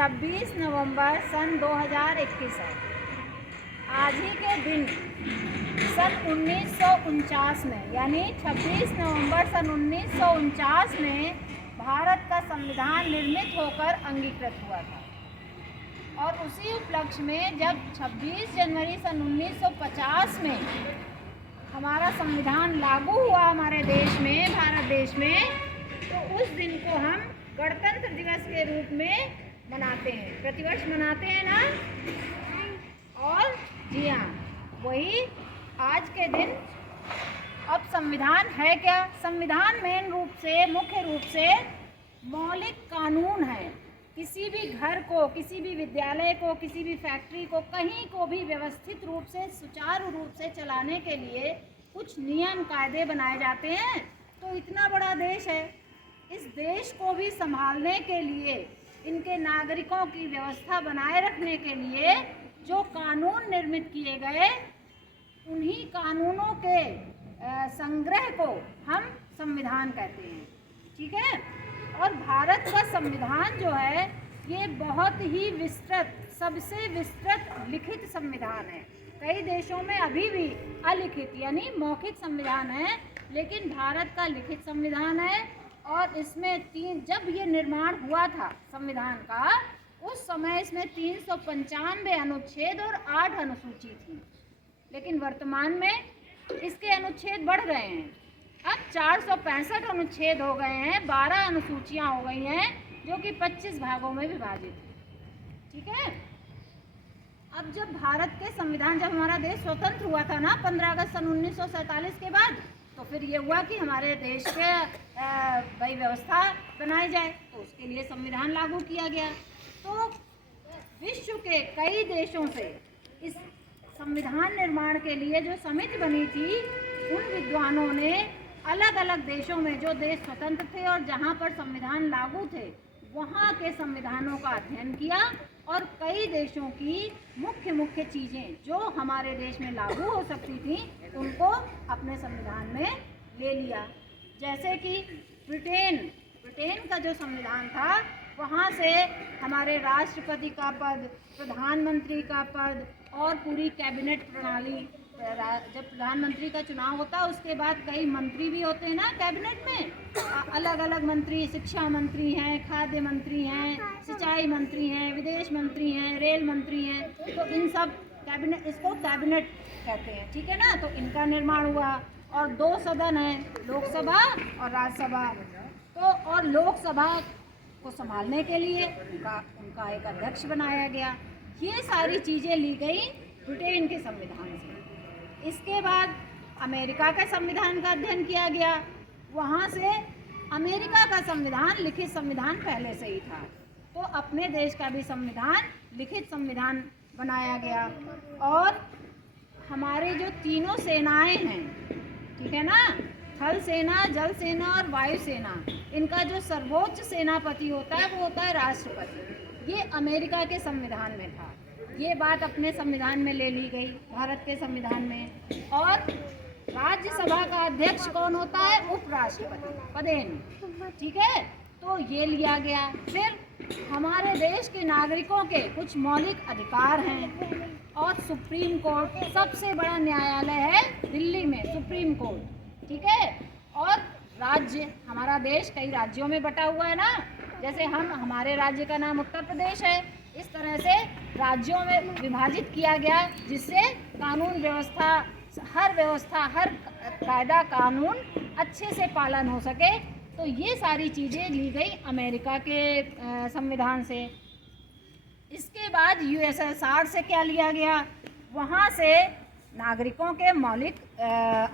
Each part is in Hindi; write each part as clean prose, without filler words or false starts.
26 नवंबर सन 2021 है। आज ही के दिन सन 1949 में, यानी 26 नवंबर सन 1949 में भारत का संविधान निर्मित होकर अंगीकृत हुआ था। और उसी उपलक्ष्य में जब 26 जनवरी सन 1950 में हमारा संविधान लागू हुआ हमारे देश में, भारत देश में, तो उस दिन को हम गणतंत्र दिवस के रूप में मनाते हैं, प्रतिवर्ष मनाते हैं ना। और जी हाँ, वही आज के दिन। अब संविधान है क्या? संविधान मुख्य रूप से मौलिक कानून है। किसी भी घर को, किसी भी विद्यालय को, किसी भी फैक्ट्री को, कहीं को भी व्यवस्थित रूप से, सुचारू रूप से चलाने के लिए कुछ नियम कायदे बनाए जाते हैं। तो इतना बड़ा देश है, इस देश को भी संभालने के लिए, इनके नागरिकों की व्यवस्था बनाए रखने के लिए जो कानून निर्मित किए गए, उन्हीं कानूनों के संग्रह को हम संविधान कहते हैं। ठीक है। और भारत का संविधान जो है ये बहुत ही विस्तृत, सबसे विस्तृत लिखित संविधान है। कई देशों में अभी भी अलिखित यानी मौखिक संविधान है, लेकिन भारत का लिखित संविधान है। और इसमें जब ये निर्माण हुआ था संविधान का, उस समय इसमें 395 अनुच्छेद और 8 अनुसूची थी। लेकिन वर्तमान में इसके अनुच्छेद बढ़ गए हैं। अब 465 अनुच्छेद हो गए हैं, 12 अनुसूचियां हो गई हैं, जो कि 25 भागों में विभाजित है। ठीक है। अब जब भारत के संविधान, जब हमारा देश स्वतंत्र हुआ था ना 15 अगस्त सन 1947 के बाद, तो फिर ये हुआ कि हमारे देश के भाई व्यवस्था बनाई जाए, तो उसके लिए संविधान लागू किया गया। तो विश्व के कई देशों से इस संविधान निर्माण के लिए जो समिति बनी थी, उन विद्वानों ने अलग अलग देशों में, जो देश स्वतंत्र थे और जहाँ पर संविधान लागू थे, वहाँ के संविधानों का अध्ययन किया और कई देशों की मुख्य चीज़ें जो हमारे देश में लागू हो सकती थी, उनको अपने संविधान में ले लिया। जैसे कि ब्रिटेन का जो संविधान था, वहाँ से हमारे राष्ट्रपति का पद, प्रधानमंत्री का पद और पूरी कैबिनेट प्रणाली, जब प्रधानमंत्री का चुनाव होता है उसके बाद कई मंत्री भी होते हैं ना कैबिनेट में, अलग अलग मंत्री, शिक्षा मंत्री हैं, खाद्य मंत्री हैं, सिंचाई मंत्री हैं, विदेश मंत्री हैं, रेल मंत्री हैं। तो इन सब कैबिनेट, इसको कैबिनेट कहते हैं। ठीक है ना। तो इनका निर्माण हुआ। और 2 सदन हैं, लोकसभा और राज्यसभा। तो और लोकसभा को संभालने के लिए उनका एक अध्यक्ष बनाया गया। ये सारी चीज़ें ली गई ब्रिटेन के संविधान से। इसके बाद अमेरिका का संविधान का अध्ययन किया गया। वहाँ से अमेरिका का संविधान लिखित संविधान पहले से ही था, तो अपने देश का भी संविधान लिखित संविधान बनाया गया। और हमारे जो तीनों सेनाएं हैं, ठीक है ना, थल सेना, जल सेना और वायु सेना, इनका जो सर्वोच्च सेनापति होता है वो होता है राष्ट्रपति। ये अमेरिका के संविधान में था। ये बात अपने संविधान में ले ली गई, भारत के संविधान में। और राज्यसभा का अध्यक्ष कौन होता है? उपराष्ट्रपति, पदेन। ठीक है। तो ये लिया गया। फिर हमारे देश के नागरिकों के कुछ मौलिक अधिकार हैं। और सुप्रीम कोर्ट, सबसे बड़ा न्यायालय है दिल्ली में, सुप्रीम कोर्ट। ठीक है। और राज्य, हमारा देश कई राज्यों में बटा हुआ है ना, जैसे हमारे राज्य का नाम उत्तर प्रदेश है। इस तरह से राज्यों में विभाजित किया गया, जिससे कानून व्यवस्था, हर कायदा कानून अच्छे से पालन हो सके। तो ये सारी चीज़ें ली गई अमेरिका के संविधान से। इसके बाद यूएसएसआर से क्या लिया गया? वहाँ से नागरिकों के मौलिक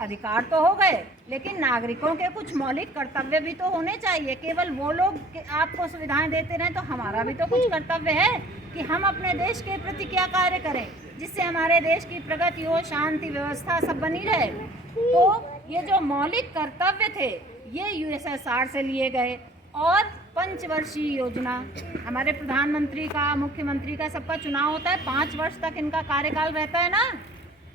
अधिकार तो हो गए, लेकिन नागरिकों के कुछ मौलिक कर्तव्य भी तो होने चाहिए। केवल वो लोग आपको सुविधाएं देते रहें, तो हमारा भी तो कुछ कर्तव्य है कि हम अपने देश के प्रति क्या कार्य करें, जिससे हमारे देश की प्रगति हो, शांति व्यवस्था सब बनी रहे। तो ये जो मौलिक कर्तव्य थे, ये यूएसएसआर से लिए गए। और 5 वर्षीय योजना, हमारे प्रधानमंत्री का, मुख्यमंत्री का, सबका चुनाव होता है, 5 वर्ष तक इनका कार्यकाल रहता है ना।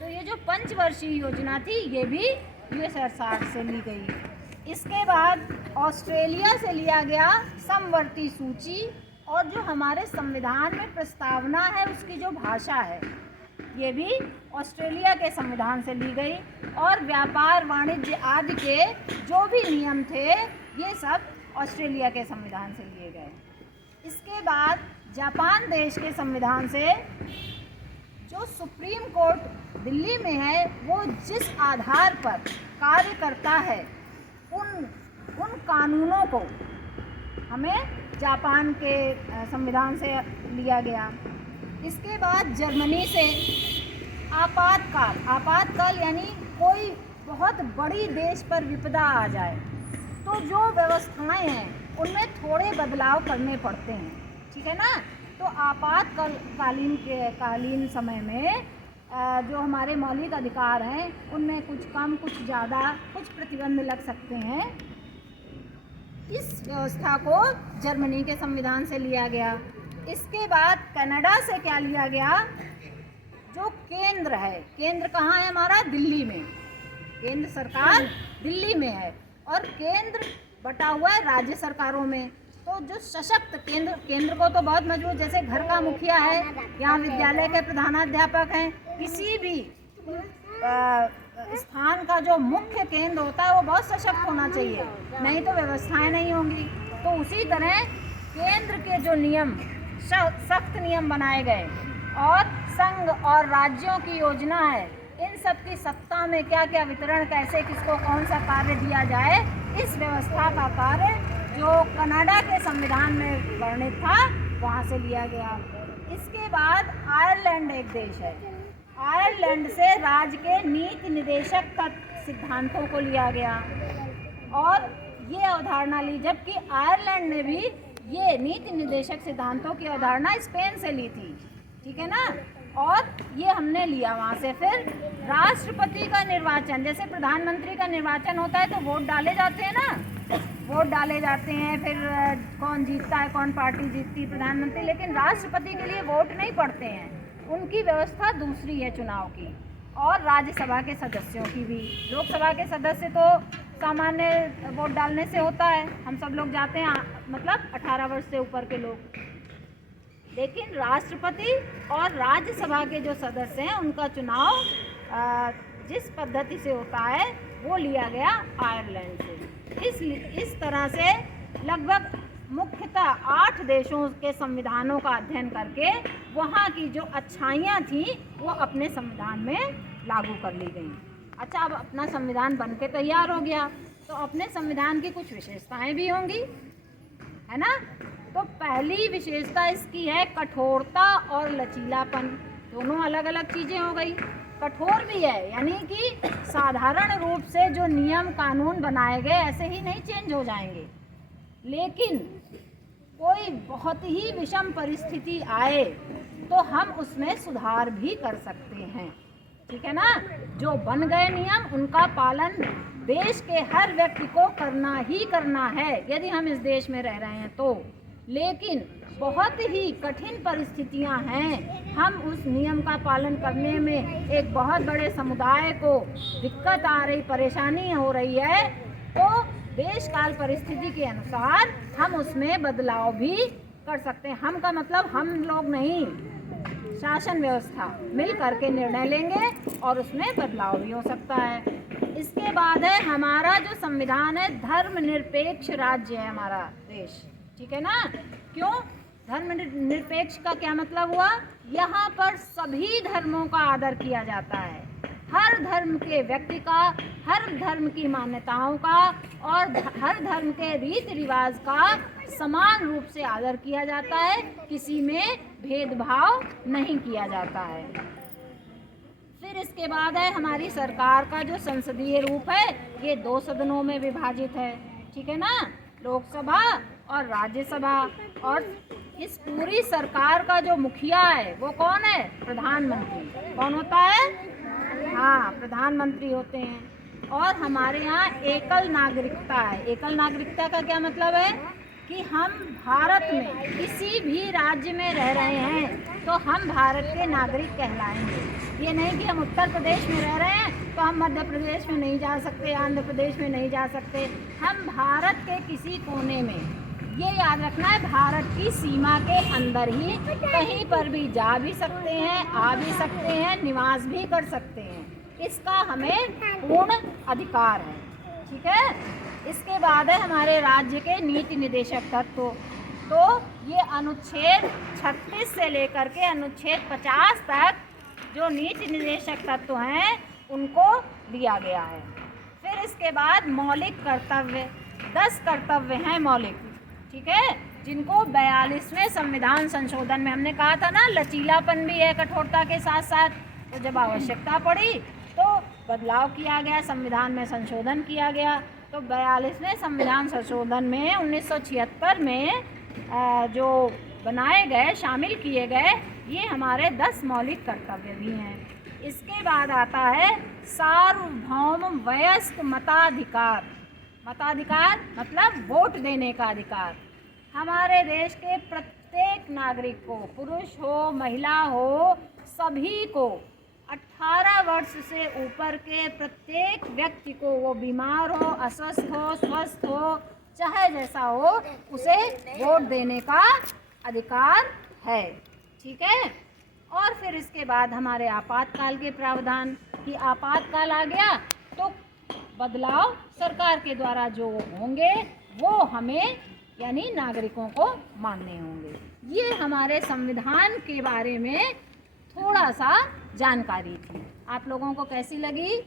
तो ये जो 5 वर्षीय योजना थी, ये भी यूएसएसआर से ली गई। इसके बाद ऑस्ट्रेलिया से लिया गया समवर्ती सूची और जो हमारे संविधान में प्रस्तावना है उसकी जो भाषा है ये भी ऑस्ट्रेलिया के संविधान से ली गई, और व्यापार वाणिज्य आदि के जो भी नियम थे ये सब ऑस्ट्रेलिया के संविधान से लिए गए। इसके बाद जापान देश के संविधान से जो सुप्रीम कोर्ट दिल्ली में है वो जिस आधार पर कार्य करता है उन कानूनों को हमें जापान के संविधान से लिया गया। इसके बाद जर्मनी से आपातकाल यानी कोई बहुत बड़ी देश पर विपदा आ जाए तो जो व्यवस्थाएं हैं उनमें थोड़े बदलाव करने पड़ते हैं, ठीक है ना। तो आपातकालीन समय में जो हमारे मौलिक अधिकार हैं उनमें कुछ कम कुछ ज़्यादा कुछ प्रतिबंध लग सकते हैं। इस व्यवस्था को जर्मनी के संविधान से लिया गया। इसके बाद कनाडा से क्या लिया गया, जो केंद्र है, केंद्र कहाँ है हमारा, दिल्ली में, केंद्र सरकार दिल्ली में है और केंद्र बटा हुआ है राज्य सरकारों में। तो जो सशक्त केंद्र को तो बहुत मजबूत, जैसे घर का मुखिया है, यहाँ विद्यालय के प्रधानाध्यापक हैं, किसी भी स्थान का जो मुख्य केंद्र होता है वो बहुत सशक्त होना चाहिए, नहीं तो व्यवस्थाएं नहीं होंगी। तो उसी तरह केंद्र के जो नियम, सख्त नियम बनाए गए और संघ और राज्यों की योजना है, इन सब की सत्ता में क्या क्या वितरण, कैसे किसको कौन सा कार्य दिया जाए, इस व्यवस्था का कार्य जो कनाडा के संविधान में वर्णित था वहाँ से लिया गया। इसके बाद आयरलैंड एक देश है, आयरलैंड से राज्य के नीति निदेशक का सिद्धांतों को लिया गया और ये अवधारणा ली, जबकि आयरलैंड ने भी ये नीति निर्देशक सिद्धांतों की अवधारणा स्पेन से ली थी, ठीक है ना, और ये हमने लिया वहाँ से। फिर राष्ट्रपति का निर्वाचन, जैसे प्रधानमंत्री का निर्वाचन होता है तो वोट डाले जाते हैं ना, वोट डाले जाते हैं, फिर कौन जीतता है, कौन पार्टी जीतती है, प्रधानमंत्री, लेकिन राष्ट्रपति के लिए वोट नहीं पड़ते हैं, उनकी व्यवस्था दूसरी है चुनाव की। और राज्यसभा के सदस्यों की भी, लोकसभा के सदस्य तो सामान्य वोट डालने से होता है, हम सब लोग जाते हैं, मतलब 18 वर्ष से ऊपर के लोग, लेकिन राष्ट्रपति और राज्यसभा के जो सदस्य हैं उनका चुनाव जिस पद्धति से होता है वो लिया गया आयरलैंड से। इस तरह से लगभग मुख्यतः 8 देशों के संविधानों का अध्ययन करके वहाँ की जो अच्छाइयाँ थीं वो अपने संविधान में लागू कर ली गई। अच्छा, अब अपना संविधान बन के तैयार हो गया तो अपने संविधान की कुछ विशेषताएं भी होंगी, है ना। तो पहली विशेषता इसकी है कठोरता और लचीलापन, दोनों अलग अलग चीज़ें हो गई। कठोर भी है, यानी कि साधारण रूप से जो नियम कानून बनाए गए ऐसे ही नहीं चेंज हो जाएंगे, लेकिन कोई बहुत ही विषम परिस्थिति आए तो हम उसमें सुधार भी कर सकते हैं, ठीक है ना। जो बन गए नियम उनका पालन देश के हर व्यक्ति को करना ही करना है यदि हम इस देश में रह रहे हैं तो, लेकिन बहुत ही कठिन परिस्थितियां हैं, हम उस नियम का पालन करने में एक बहुत बड़े समुदाय को दिक्कत आ रही, परेशानी हो रही है, तो देश काल परिस्थिति के अनुसार हम उसमें बदलाव भी कर सकते हैं। हम का मतलब हम लोग नहीं, शासन व्यवस्था मिल करके निर्णय लेंगे और उसमें बदलाव भी हो सकता है। इसके बाद है हमारा जो संविधान है, धर्मनिरपेक्ष राज्य है हमारा देश, ठीक है ना। क्यों धर्मनिरपेक्ष का क्या मतलब हुआ, यहाँ पर सभी धर्मों का आदर किया जाता है, हर धर्म के व्यक्ति का, हर धर्म की मान्यताओं का और हर धर्म के रीति रिवाज का समान रूप से आदर किया जाता है, किसी में भेदभाव नहीं किया जाता है। फिर इसके बाद है हमारी सरकार का जो संसदीय रूप है, ये 2 सदनों में विभाजित है, ठीक है ना, लोकसभा और राज्यसभा। और इस पूरी सरकार का जो मुखिया है वो कौन है, प्रधानमंत्री। कौन होता है, हाँ, प्रधानमंत्री होते हैं। और हमारे यहाँ एकल नागरिकता है। एकल नागरिकता का क्या मतलब है कि हम भारत में किसी भी राज्य में रह रहे हैं तो हम भारत के नागरिक कहलाएंगे। ये नहीं कि हम उत्तर प्रदेश में रह रहे हैं तो हम मध्य प्रदेश में नहीं जा सकते, आंध्र प्रदेश में नहीं जा सकते। हम भारत के किसी कोने में ये याद रखना है, भारत की सीमा के अंदर ही कहीं पर भी जा भी सकते हैं, आ भी सकते हैं, निवास भी कर सकते हैं। इसका हमें पूर्ण अधिकार है। ठीक है। इसके बाद है हमारे राज्य के नीति निर्देशक तत्व। तो ये अनुच्छेद 36 से लेकर के अनुच्छेद 50 तक जो नीति निर्देशक तत्व हैं उनको दिया गया है। फिर इसके बाद मौलिक कर्तव्य, 10 कर्तव्य हैं मौलिक। ठीक है, जिनको 42वें संविधान संशोधन में हमने कहा था ना, लचीलापन भी है कठोरता के साथ साथ। तो जब आवश्यकता पड़ी तो बदलाव किया गया, संविधान में संशोधन किया गया। तो 42वें संविधान संशोधन में 1976 में जो बनाए गए, शामिल किए गए, ये हमारे 10 मौलिक कर्तव्य भी हैं। इसके बाद आता है सार्वभौम वयस्क मताधिकार। मताधिकार मतलब वोट देने का अधिकार। हमारे देश के प्रत्येक नागरिक को, पुरुष हो महिला हो, सभी को 18 वर्ष से ऊपर के प्रत्येक व्यक्ति को, वो बीमार हो, अस्वस्थ हो, स्वस्थ हो, चाहे जैसा हो, उसे वोट देने का अधिकार है। ठीक है। और फिर इसके बाद हमारे आपातकाल के प्रावधान, कि आपातकाल आ गया तो बदलाव सरकार के द्वारा जो होंगे वो हमें यानी नागरिकों को मानने होंगे। ये हमारे संविधान के बारे में थोड़ा सा जानकारी थी। आप लोगों को कैसी लगी?